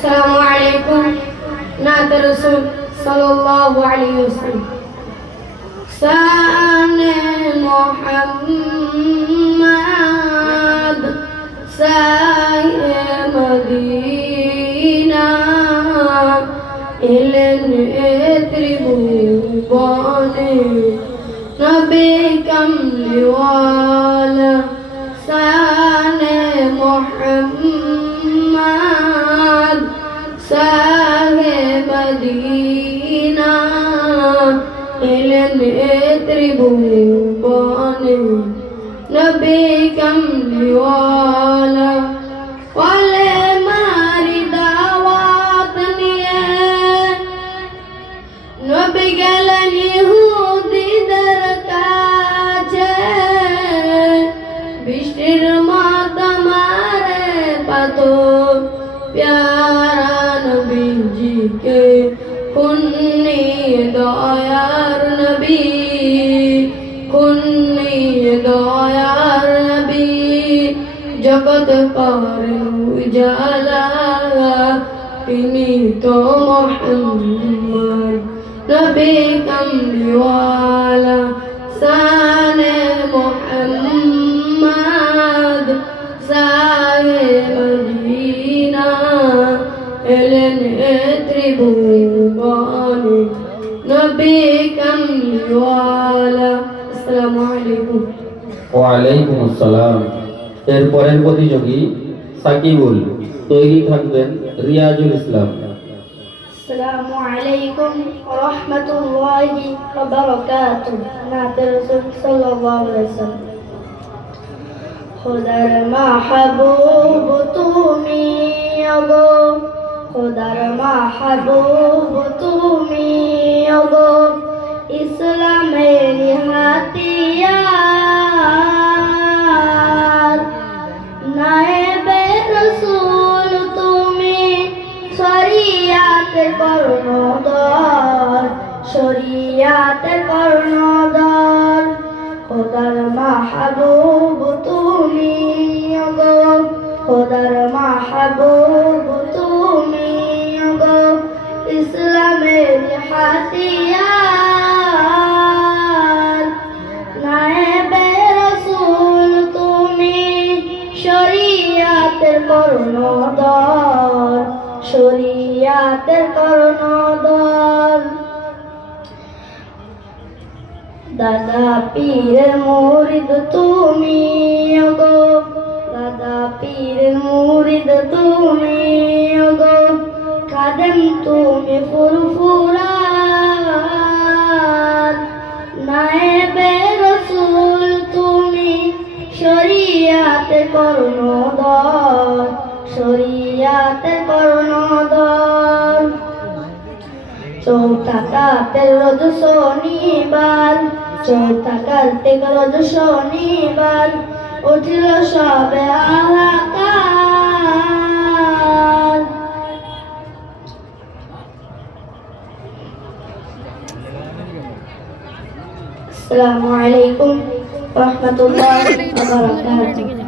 السلام عليكم نعت رسول صلى الله عليه وسلم سان محمد ساي مدينة إلن اتربوباني نبي كمل والا سان محمد ساي مدينة إلن اتربوباني نبي كمل والا নবী গেলেন ইহুদীদের কাছে বৃষ্টির মতো মারে পাথর প্যারা নবীজিকে খুন্নি দয়ার নবী খুন্নি দয়ার নবী জগৎ করেন উজালা তিনি তো মুহাম্মদ নবী কামলিওয়ালা শানে মুহাম্মদ শাহে মদিনা এলেন ত্রিভুবনে নবী কামলিওয়ালা। আসসালামু আলাইকুম। ওয়ালাইকুম আসসালাম। এর পরের প্রতিযোগী সাকিবুল, তৈরি থাকবেন রিয়াজুল ইসলাম। السلام عليكم ورحمة الله وبركاته نعت رسول صلى الله عليه وسلم খুদার মাহবুব তুমি ওগো খুদার মাহবুব তুমি ওগো ইসলামের হাতিয়ার নায়েবে রাসূল তুমি শরিয়াতের কর্ণধার শরিয়াতের কর্ণধার খোদার মাহবুব তুমি ওগো খোদার মাহবুব তুমি ওগো ইসলামের হাতিয়ার নায়েবে রাসূল তুমি শরিয়াতের কর্ণধার শরিয়াতের কর্ণধার দাদা পীরের মুরিদ তুমি ওগো দাদা পীরের মুরিদ তুমি ওগো খাদেম তুমি ফুরফুরার নায়েবে রাসূল তুমি শরিয়াতের কর্ণধার শরিয়াতের কর্ণধার চৌথা কাতের রোজ শনিবার চৌথা কার্তিক রোজ শনিবার উঠিল সবে হাহাকার। আসসালামু আলাইকুম ওয়া রাহমাতুল্লাহি ওয়া বারাকাতুহু।